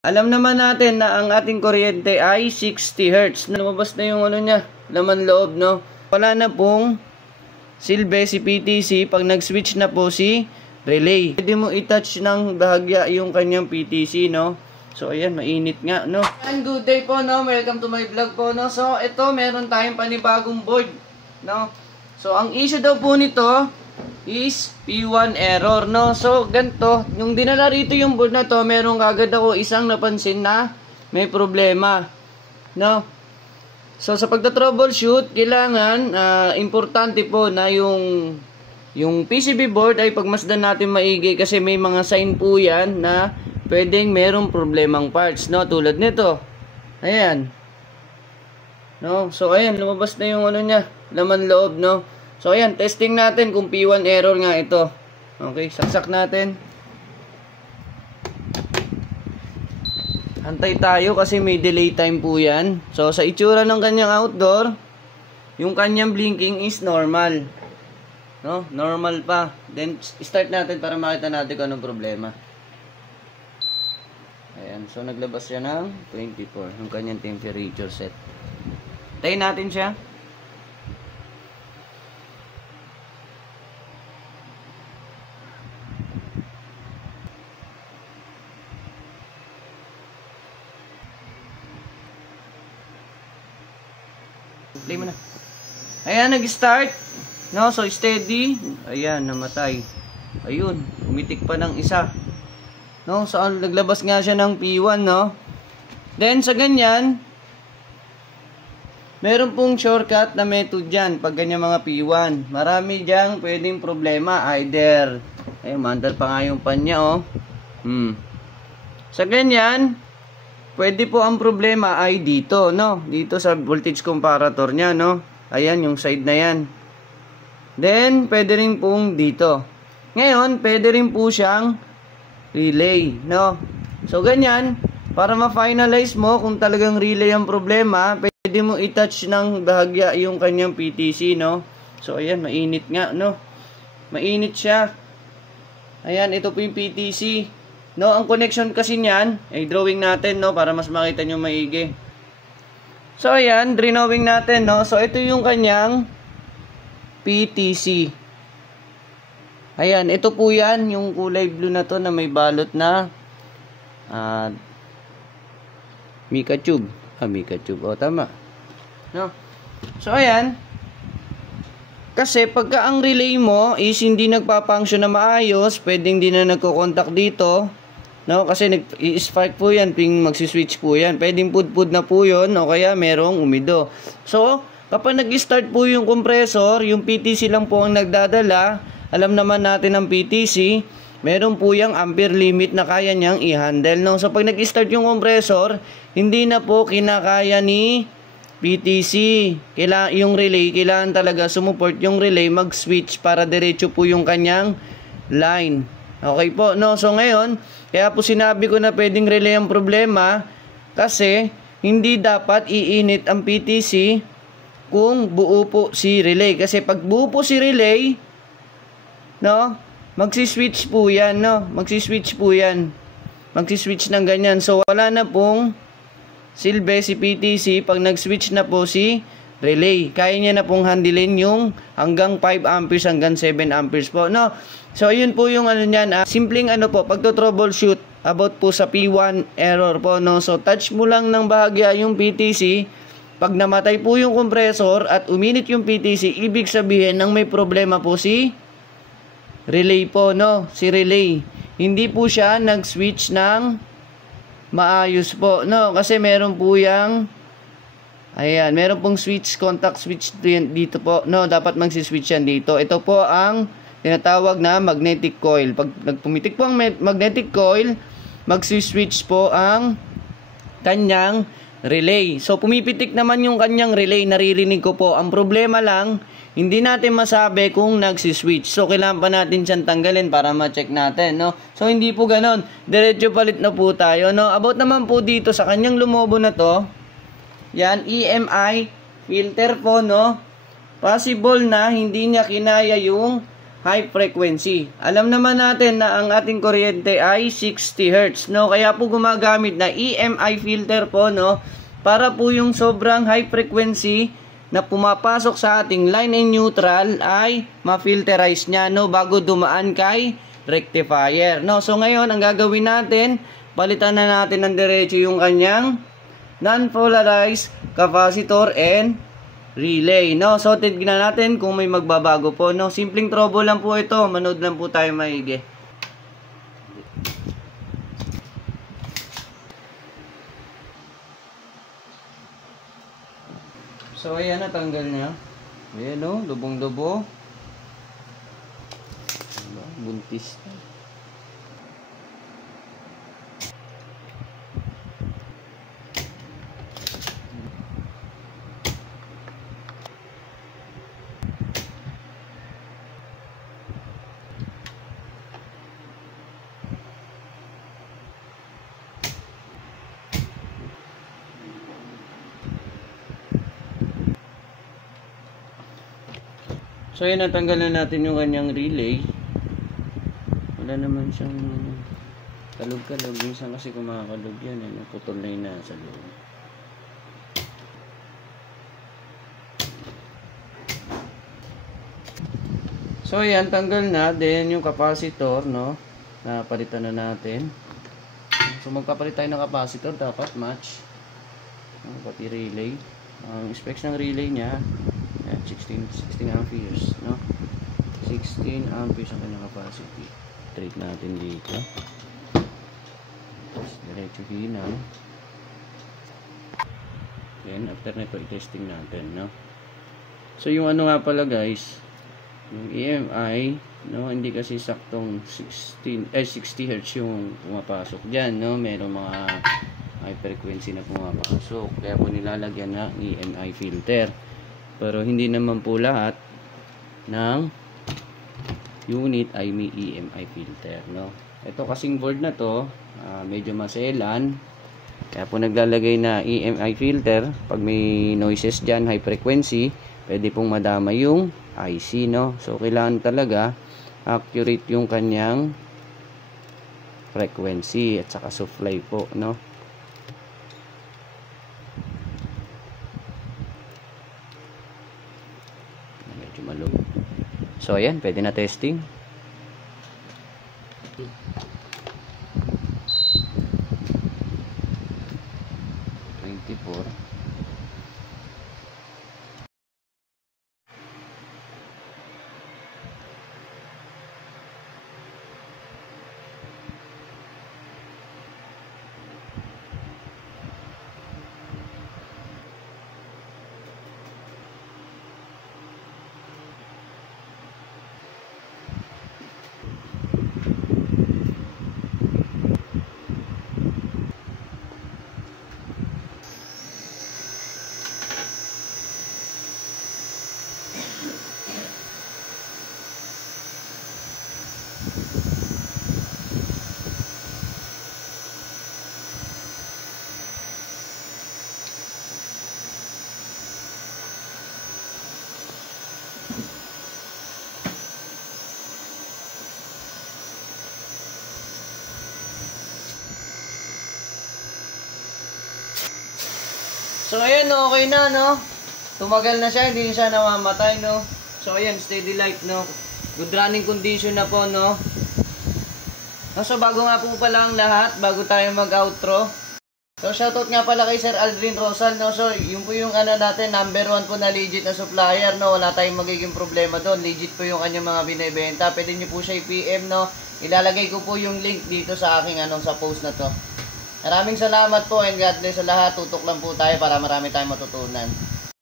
Alam naman natin na ang ating kuryente ay 60 Hz. Lumabas na yung ano niya, laman loob, no? Wala na pong silbi si PTC pag nag-switch na po si relay. Pwede mo i-touch ng bahagya yung kanyang PTC, no? So, ayan, mainit nga, no? And good day po, no? Welcome to my vlog po, no? So, ito, meron tayong panibagong board, no? So, ang issue daw po nito is P1 error, no? So, ganito, nung dinala rito yung board na to, meron kagad ako isang napansin na may problema, no? So, sa pagta-troubleshoot, kailangan, importante po na yung PCB board ay pagmasdan natin maigi kasi may mga sign po yan na pwedeng merong problemang parts, no? Tulad nito. Ayan. No? So, ayan, lumabas na yung ano niya, laman loob, no? So, ayan, testing natin kung P1 error nga ito. Okay, saksak natin. Antay tayo kasi may delay time po yan. So, sa itsura ng kanyang outdoor, yung kanyang blinking is normal. No? Normal pa. Then, start natin para makita natin kung anong problema. Ayan, so naglabas siya ng 24, yung kanyang temperature set. Tayin natin siya. Play mo na. Ayan, nag-start. No, so steady. Ayan, namatay. Ayun, umitik pa ng isa. No, so naglabas nga siya ng P1, no? Then, sa ganyan, meron pong shortcut na method dyan pag ganyan mga P1. Marami dyang pwedeng problema. Either, mandal pa nga yung panya, oh. Sa ganyan, pwede po ang problema ay dito, no? Dito sa voltage comparator niya, no? Ayan, yung side na yan. Then, pwede rin pong dito. Ngayon, pwede rin po siyang relay, no? So, ganyan, para ma-finalize mo kung talagang relay ang problema, pwede mo i-touch ng bahagya yung kanyang PTC, no? So, ayan, mainit nga, no? Mainit siya. Ayan, ito po yung PTC. No, ang connection kasi niyan, ay drawing natin, no, para mas makita nyo maigi. So, ayan, drawing natin, no. So, ito yung kanyang PTC. Ayan, ito po yan, yung kulay blue na to na may balot na mica tube. Mica tube. O, tama. No. So, ayan. Kasi pagka ang relay mo is hindi nagpa-function na maayos, pwedeng di na nagko-contact dito. No, kasi nag-spark po yan, ping magsiswitch po yan. Pwedeng pud-pud na po yun, o kaya merong umido. So, kapag nag-start po yung compressor, yung PTC lang po ang nagdadala. Alam naman natin ang PTC, meron po yung ampere limit na kaya niyang i-handle. No? So, pag nag-start yung compressor, hindi na po kinakaya ni PTC. Yung relay, kailangan talaga sumuport yung relay, mag-switch para diretso po yung kanyang line. Okay po, no? So, ngayon, kaya po sinabi ko na pwedeng relay ang problema kasi hindi dapat iinit ang PTC kung buo po si relay. Kasi pag buo po si relay, no, magsiswitch po yan, no? Magsiswitch po yan. Magsiswitch ng ganyan. So, wala na pong silbi si PTC pag nag-switch na po si relay. Kaya niya na pong handlein yung hanggang 5 amperes hanggang 7 amperes po, no? So, yun po yung ano niyan. Simpleng ano po, pagto-troubleshoot about po sa P1 error po, no? So, touch mo lang ng bahagya yung PTC. Pag namatay po yung compressor at uminit yung PTC, ibig sabihin nang may problema po si relay po, no? Si relay. Hindi po siya nag-switch ng maayos po, no? Kasi meron po yung ayan, meron pong switch, contact switch dito po, no? Dapat magsiswitch yan dito. Ito po ang tinatawag na magnetic coil. Pag nagpumitik po ang magnetic coil, magsiswitch po ang kanyang relay. So, pumipitik naman yung kanyang relay, naririnig ko po. Ang problema lang, hindi natin masabi kung nagsiswitch. So, kailangan pa natin siyang tanggalin para ma-check natin, no? So, hindi po ganon. Diretso palit na po tayo, no? About naman po dito sa kanyang lumobo na to, yan, EMI filter po, no? Possible na hindi niya kinaya yung high frequency. Alam naman natin na ang ating kuryente ay 60 Hz, no? Kaya po gumagamit na EMI filter po, no? Para po yung sobrang high frequency na pumapasok sa ating line and neutral ay ma-filterize niya, no? Bago dumaan kay rectifier, no? So ngayon, ang gagawin natin, palitan na natin ng diretso yung kanyang non-polarized capacitor and relay, no? So tignan natin kung may magbabago po, no? Simpleng trouble lang po ito, manood lang po tayo maigi. So ayan, natanggal niya. Ayan, no? Lubong-lubo. Buntis. So yun, natanggal na natin yung kanyang relay. Wala naman siyang kalog-kalog. Minsan kasi kumakalog yan, putol na yun sa loob. So yan, tanggal na. Then yung capacitor, no, napalitan na natin. So magpapalit tayo ng capacitor, dapat match pati relay. Ang specs ng relay nya 16 amperes, no? 16 amperes ang kanyang capacity. Trade natin dito. Tapos diretso hinaw. Then after nito i-testing natin, no? So yung ano nga pala guys, yung EMI, no, hindi kasi saktong 60 Hz yung pumapasok diyan, no? Merong mga high frequency na pumapasok. Kaya po nilalagyan na EMI filter. Pero hindi naman po lahat ng unit ay may EMI filter, no? Ito kasing board na to, medyo maselan. Kaya po naglalagay na EMI filter. Pag may noises dyan, high frequency, pwede pong madama yung IC, no? So kailangan talaga accurate yung kanyang frequency at saka supply po, no? Medyo malog. So ayan, pwede na testing. So ayan, no, okay na, no? Tumagal na siya, hindi siya namamatay, no? So ayan, steady light, no? Good running condition na po, no? So bago nga po pala ang lahat, bago tayo mag-outro. So shoutout nga pala kay Sir Aldrin Rosal, no? So yun po yung ano natin, number 1 po na legit na supplier, no? Wala tayong magiging problema doon. Legit po yung kanyang mga binibenta. Pwede nyo po siya i-PM, no? Ilalagay ko po yung link dito sa aking sa post na to. Maraming salamat po and God bless sa lahat. Tutok lang po tayo para marami tayong matutunan.